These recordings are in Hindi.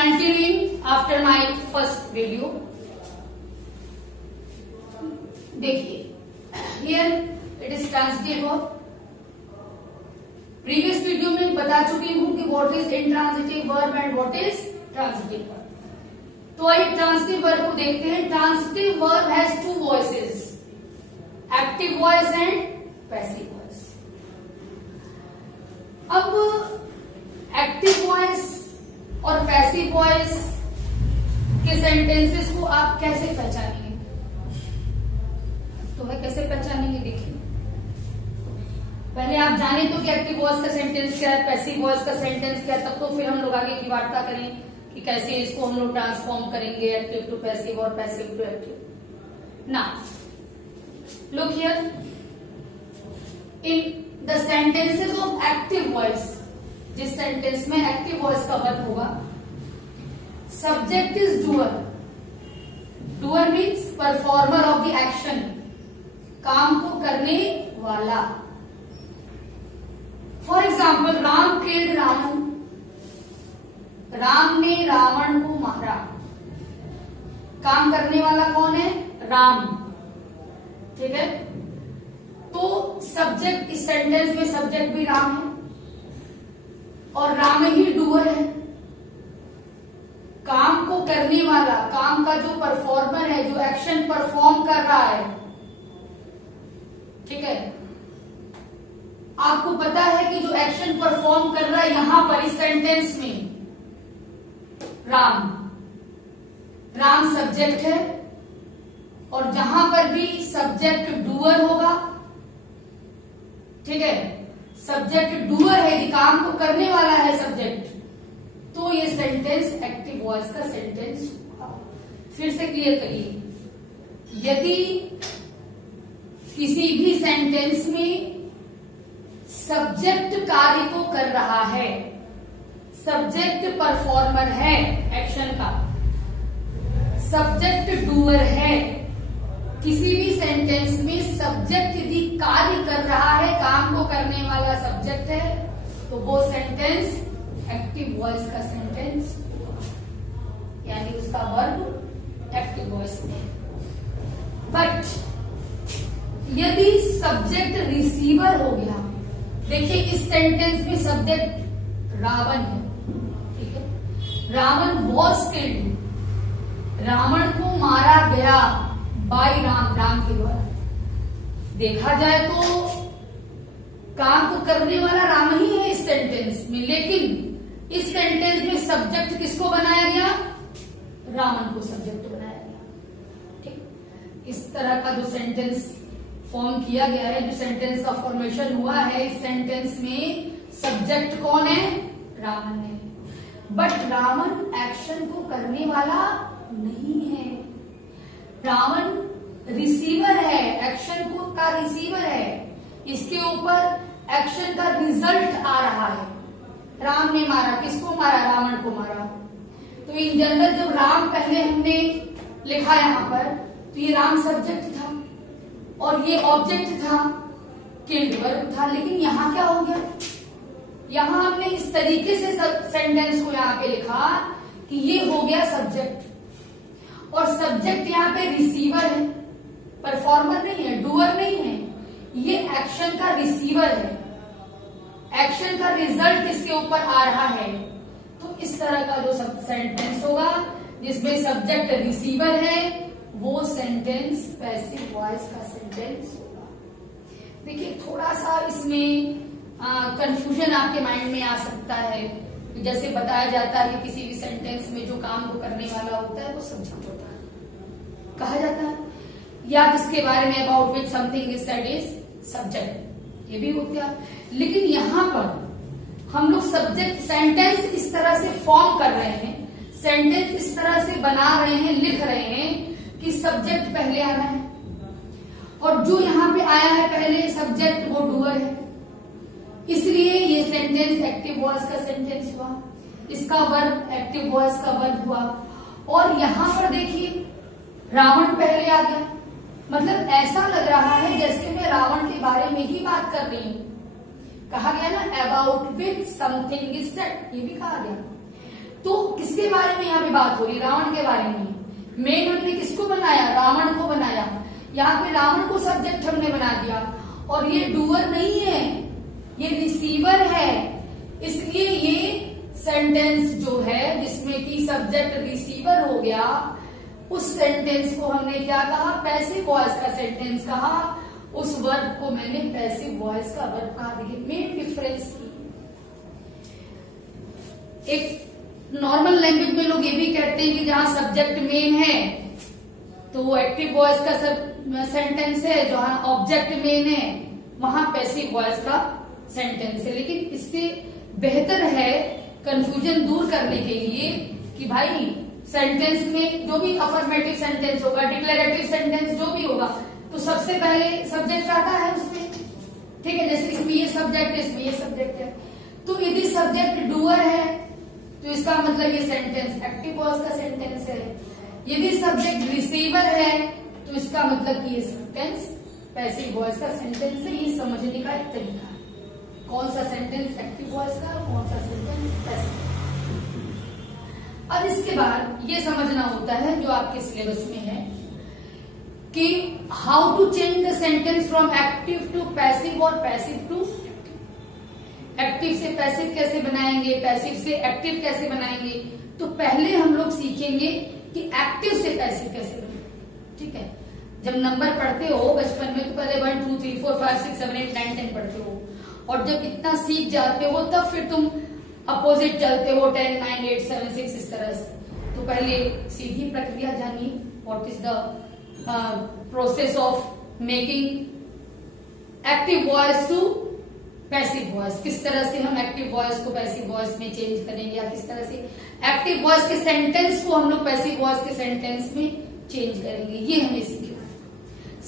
continuing after my first video. देखिए, here it is transitive verb. Previous video में बता चुकी हूं कि what is intransitive verb and what is transitive verb. तो आइए ट्रांजिटिव वर्ब को देखते हैं. Transitive verb has two voices, active voice and passive voice. अब एक्टिव वॉइस और पैसिव वॉइस के सेंटेंसेस को आप कैसे पहचानेंगे? तो है कैसे पहचानेंगे? देखिए, पहले आप जाने तो कि एक्टिव वॉइस का सेंटेंस क्या है, पैसिव वॉइस का सेंटेंस क्या है, तब तो फिर हम लोग आगे की वार्ता करें कि कैसे इसको हम लोग ट्रांसफॉर्म करेंगे एक्टिव टू पैसिव और पैसिव टू एक्टिव. ना, look here, in the sentences of active voice, जिस सेंटेंस में एक्टिव वॉइस का वर्ब होगा, subject is doer. Doer means performer of the action, काम को करने वाला. For example, Ram killed Ravan. Ram ने रावण को मारा. काम करने वाला कौन है? राम. ठीक है, तो सब्जेक्ट, इस सेंटेंस में सब्जेक्ट भी राम है और राम ही डूअर है. काम को करने वाला, काम का जो परफॉर्मर है, जो एक्शन परफॉर्म कर रहा है. ठीक है, आपको पता है कि जो एक्शन परफॉर्म कर रहा है यहां पर इस सेंटेंस में राम, राम सब्जेक्ट है और जहां पर भी सब्जेक्ट डूअर होगा, ठीक है, सब्जेक्ट डूअर है, यदि काम को करने वाला है सब्जेक्ट, तो ये सेंटेंस एक्टिव वॉइस का सेंटेंस होगा. फिर से क्लियर करिए, यदि किसी भी सेंटेंस में सब्जेक्ट कार्य को कर रहा है, सब्जेक्ट परफॉर्मर है एक्शन का, सब्जेक्ट डूअर है, किसी भी सेंटेंस में सब्जेक्ट यदि कार्य कर रहा है, काम को करने वाला सब्जेक्ट है, तो वो सेंटेंस एक्टिव वॉइस का सेंटेंस होगा, यानी उसका वर्ब एक्टिव वॉइस में. बट यदि सब्जेक्ट रिसीवर हो गया, देखिए इस सेंटेंस में सब्जेक्ट रावण है. ठीक है, रावण वॉज किल्ड, रावण को मारा गया बाय राम, राम के द्वारा. देखा जाए तो काम को करने वाला राम ही है इस सेंटेंस में, लेकिन इस सेंटेंस में सब्जेक्ट किसको बनाया गया? रावण को सब्जेक्ट बनाया गया. ठीक, इस तरह का जो सेंटेंस फॉर्म किया गया है, जो सेंटेंस का फॉर्मेशन हुआ है, इस सेंटेंस में सब्जेक्ट कौन है? रावण है. बट रावण एक्शन को करने वाला नहीं है. रावण रिसीवर है, एक्शन को का रिसीवर है. इसके ऊपर एक्शन का रिजल्ट आ रहा है. राम ने मारा, किसको मारा? रावण को मारा. तो इन जनरल जब राम पहले हमने लिखा यहां पर, तो ये राम सब्जेक्ट था और ये ऑब्जेक्ट था, किल्ड वर्ब था. लेकिन यहां क्या हो गया? यहां हमने इस तरीके से सेंटेंस को यहां पे लिखा कि ये हो गया सब्जेक्ट, और सब्जेक्ट यहाँ पे रिसीवर है, परफॉर्मर नहीं है, डूअर नहीं है. ये एक्शन का रिसीवर है, एक्शन का रिजल्ट इसके ऊपर आ रहा है. तो इस तरह का जो सेंटेंस होगा जिसमें सब्जेक्ट रिसीवर है, वो सेंटेंस पैसिव वॉइस का सेंटेंस होगा. देखिए, थोड़ा सा इसमें कंफ्यूजन आपके माइंड में आ सकता है. जैसे बताया जाता है कि किसी भी सेंटेंस में जो काम को करने वाला होता है वो सब्जेक्ट होता है, कहा जाता है, या जिसके बारे में about which something is said is subject, ये भी होता है. लेकिन यहां पर हम लोग सब्जेक्ट, सेंटेंस इस तरह से फॉर्म कर रहे हैं, सेंटेंस इस तरह से बना रहे हैं, लिख रहे हैं कि सब्जेक्ट पहले आना है, और जो यहां पे आया है पहले सब्जेक्ट, वो डूअर है. इसलिए ये सेंटेंस एक्टिव वॉइस का सेंटेंस हुआ, इसका वर्ब एक्टिव वॉइस का वर्ब हुआ. और यहां पर देखिए, रावण पहले आ गया, मतलब ऐसा लग रहा है जैसे मैं रावण के बारे में ही बात कर रही हूं. कहा गया ना, about which something is said, ये भी कहा गया. तो किसके बारे में यहाँ पे बात हो रही है? रावण के बारे में। मेन हमने किसको बनाया? रावण को बनाया। यहाँ पे रावण को सब्जेक्ट हमने बना दिया और ये डूअर नहीं है, ये रिसीवर है। इसलिए ये सेंटेंस जो है जिसमें कि सब्जेक्ट रिसीवर हो गया, उस सेंटेंस को हमने क्या कहा? पैसिव वॉइस का सेंटेंस कहा। उस वर्ब को मैंने पैसिव वॉइस का वर्ब कहा। देखिए मेन डिफरेंस की। एक नॉर्मल लैंग्वेज में लोग ये भी कहते हैं कि जहां सब्जेक्ट मेन है तो वो एक्टिव वॉइस का सेंटेंस है, जहां ऑब्जेक्ट मेन है वहां पैसिव वॉइस का सेंटेंस है। लेकिन इससे बेहतर है कंफ्यूजन दूर करने के लिए कि भाई सेंटेंस में जो भी अफर्मेटिव सेंटेंस होगा, डिक्लेरेटिव सेंटेंस जो भी होगा, तो सबसे पहले सब्जेक्ट आता है उसमें, ठीक है। जैसे इसमें ये सब्जेक्ट है, इसमें ये सब्जेक्ट है, तो यदि सब्जेक्ट डूअर है तो इसका मतलब ये सेंटेंस एक्टिव वॉइस का सेंटेंस है। यदि सब्जेक्ट रिसीवर है तो इसका मतलब कि ये सेंटेंस पैसिव वॉइस का सेंटेंस है। ये समझने का एक तरीका है, कौन सा सेंटेंस एक्टिव वॉइस का और कौन सा सेंटेंस पैसिव। अब इसके बाद ये समझना होता है जो आपके सिलेबस में है कि how to change the sentence from active to passive और पैसिव टू एक्टिव से पैसिव कैसे बनाएंगे, पैसिव से एक्टिव कैसे बनाएंगे। तो पहले हम लोग सीखेंगे कि एक्टिव से पैसिव कैसे बने, ठीक है। जब नंबर पढ़ते हो बचपन में तो पहले 1 2 3 4 5 6 7 8 9 10 पढ़ते हो, और जब इतना सीख जाते हो तब फिर तुम अपोजिट चलते हो 10 9 8 7 6 इस तरह से। तो पहले सीधी प्रक्रिया जानिए, what is the process of making active voice to passive voice. किस तरह से हम एक्टिव वॉइस को पैसिव वॉइस में चेंज करेंगे, या किस तरह से एक्टिव वॉइस के सेंटेंस को हम लोग पैसिव वॉइस के सेंटेंस में चेंज करेंगे, ये हमें सीखना है।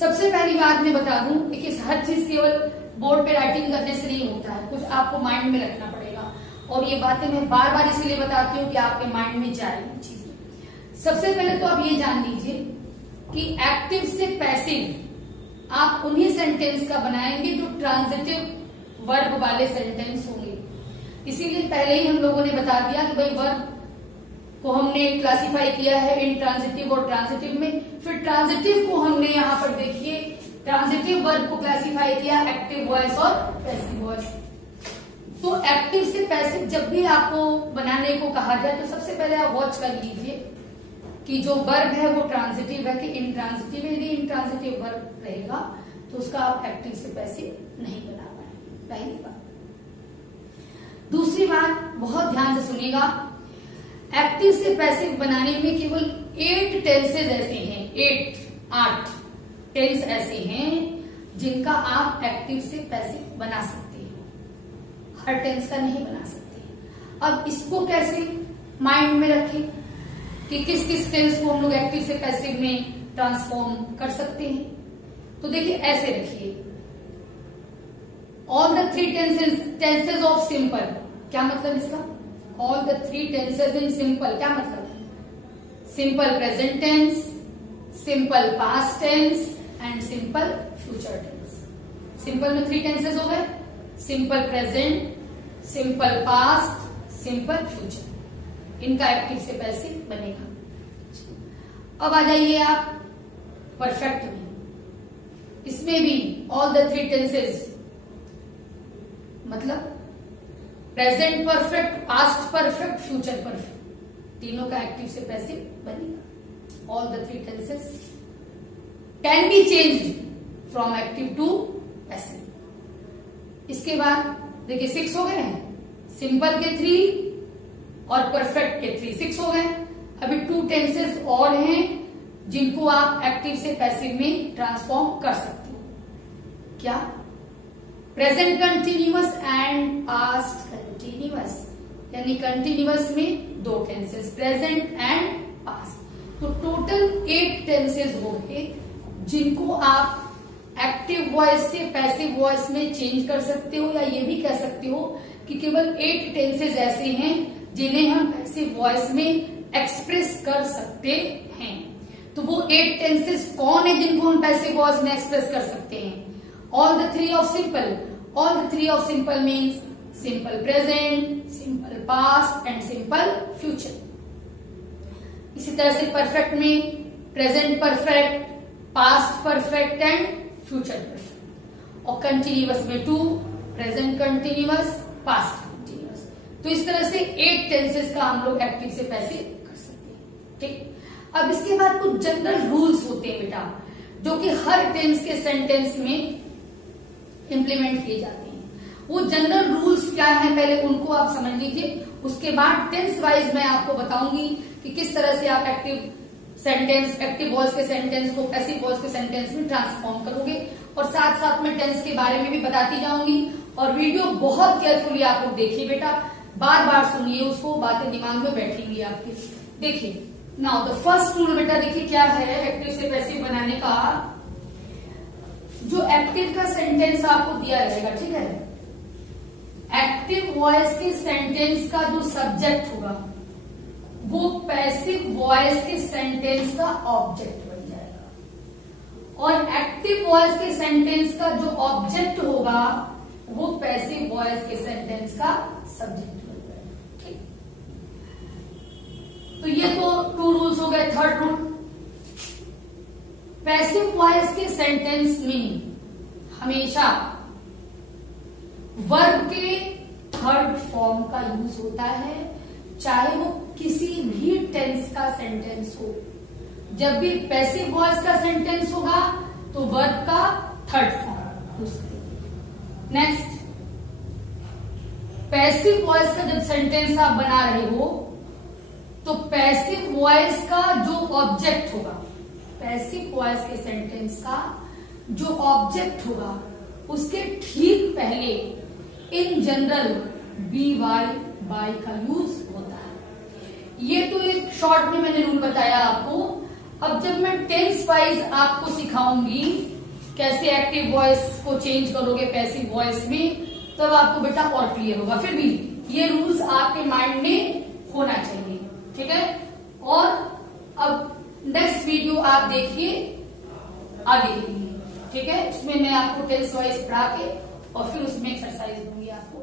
सबसे पहली बात मैं बता दूं, देखिए हर चीज केवल बोर्ड पे राइटिंग करने से नहीं होता है, कुछ आपको माइंड में रखना पड़ेगा। और ये बातें मैं बार बार इसलिए बताती हूँ कि आपके माइंड में जाए चीजें। सबसे पहले तो आप ये जान लीजिए कि एक्टिव से पैसिव आप उन्हीं सेंटेंस का बनाएंगे जो ट्रांजिटिव वर्ब वाले सेंटेंस होंगे। इसीलिए पहले ही हम लोगों ने बता दिया कि भाई वर्ब को हमने क्लासिफाई किया है इंट्रांजिटिव और ट्रांजिटिव में। फिर ट्रांजिटिव को हमने यहाँ पर देखिए ट्रांजिटिव वर्ब को क्लासिफाई किया एक्टिव वॉइस और पैसिव वॉइस। तो एक्टिव से पैसिव जब भी आपको बनाने को कहा जाए तो सबसे पहले आप वॉच कर लीजिए कि जो वर्ब है वो ट्रांजिटिव है कि इंट्रांजिटिव है। यदि इंट्रांजिटिव वर्ब रहेगा तो उसका आप एक्टिव से पैसिव नहीं बना पाएंगे, पहली बात। दूसरी बात बहुत ध्यान से सुनिएगा, एक्टिव से पैसिव बनाने में केवल 8 टेंसेज ऐसे हैं, 8 टेंस ऐसे हैं जिनका आप एक्टिव से पैसिव बना सकते हैं, हर टेंस का नहीं बना सकते। अब इसको कैसे माइंड में रखें कि किस किस टेंस को हम लोग एक्टिव से पैसिव में ट्रांसफॉर्म कर सकते हैं। तो देखिए ऐसे रखिए, all the 3 tenses of simple. क्या मतलब इसका? All the 3 tenses in simple क्या मतलब? Simple present tense, simple past tense and simple future tense. Simple में 3 टेंसेज हो गए, simple present, simple past, simple future. इनका एक्टिव से पैसिव बनेगा। अब आ जाइए आप परफेक्ट में। इसमें भी ऑल द 3 टेंसेज मतलब present perfect, past perfect, future perfect, तीनों का एक्टिव से पैसिव बनेगा। All the 3 tenses can be changed from active to passive. इसके बाद देखिए 6 हो गए हैं, सिंपल के 3 और परफेक्ट के 3, 6 हो गए। अभी 2 टेंसेज और हैं जिनको आप एक्टिव से पैसिव में ट्रांसफॉर्म कर सकते हो। क्या? Present continuous and past continuous, यानी कंटिन्यूअस में 2 टेंसेस, प्रेजेंट एंड पास्ट। तो टोटल 8 टेंसेस हो गए जिनको आप एक्टिव वॉइस से पैसिव वॉइस में चेंज कर सकते हो, या ये भी कह सकते हो कि केवल 8 टेंसेस ऐसे हैं जिन्हें हम पैसिव वॉइस में एक्सप्रेस कर सकते हैं। तो वो 8 टेंसेस कौन है जिनको हम पैसिव वॉइस में एक्सप्रेस कर सकते हैं? All the 3 of simple. All the 3 of simple means simple present, simple past and simple future. इसी तरह से परफेक्ट में present perfect, past perfect and future perfect. और कंटिन्यूअस में two, present continuous, past continuous. तो इस तरह से 8 टेंसेस का हम लोग एक्टिव से पैसिव कर सकते हैं। ठीक, अब इसके बाद कुछ जनरल रूल्स होते हैं बेटा, जो कि हर टेंस के सेंटेंस में इंप्लीमेंट किए जाते हैं। वो जनरल रूल्स क्या है पहले उनको आप समझ लीजिए, उसके बाद टेंस वाइज मैं आपको बताऊंगी कि किस तरह से आप एक्टिव सेंटेंस, एक्टिव वॉइस के सेंटेंस को पैसिव वॉइस के सेंटेंस में ट्रांसफॉर्म करोगे, और साथ साथ में टेंस के बारे में भी बताती जाऊंगी। और वीडियो बहुत केयरफुली आप लोग देखिए बेटा, बार बार सुनिए उसको, बातें दिमाग में बैठेंगी आपके। देखिए नाउ द फर्स्ट रूल बेटा, देखिए क्या है एक्टिव से पैसिव बनाने का। जो एक्टिव का सेंटेंस आपको दिया रहेगा, ठीक है, एक्टिव वॉइस के सेंटेंस का जो सब्जेक्ट होगा वो पैसिव वॉइस के सेंटेंस का ऑब्जेक्ट बन जाएगा, और एक्टिव वॉइस के सेंटेंस का जो ऑब्जेक्ट होगा वो पैसिव वॉइस के सेंटेंस का सब्जेक्ट बन जाएगा। ठीक, तो ये तो 2 रूल्स हो गए। थर्ड रूल, पैसिव वॉइस के सेंटेंस में हमेशा वर्ब के थर्ड फॉर्म का यूज होता है, चाहे वो किसी भी टेंस का सेंटेंस हो। जब भी पैसिव वॉइस का सेंटेंस होगा तो वर्ब का थर्ड फॉर्म यूज करेंगे। नेक्स्ट, पैसिव वॉइस का जब सेंटेंस आप बना रहे हो तो पैसिव वॉइस का जो ऑब्जेक्ट होगा, पैसिव वॉइस के सेंटेंस का जो ऑब्जेक्ट होगा उसके ठीक पहले in general B Y by का यूज होता है। ये तो एक शॉर्ट में मैंने रूल बताया आपको। अब जब मैं टेंस वाइज आपको सिखाऊंगी कैसे एक्टिव वॉइस को चेंज करोगे पैसिव वॉइस में, तब आपको बेटा और क्लियर होगा। फिर भी ये रूल्स आपके माइंड में होना चाहिए, ठीक है। और अब नेक्स्ट वीडियो आप देखिए आगे के लिए, ठीक है। उसमें मैं आपको टेंस वाइज पढ़ा के और फिर उसमें एक्सरसाइज दूंगी आपको।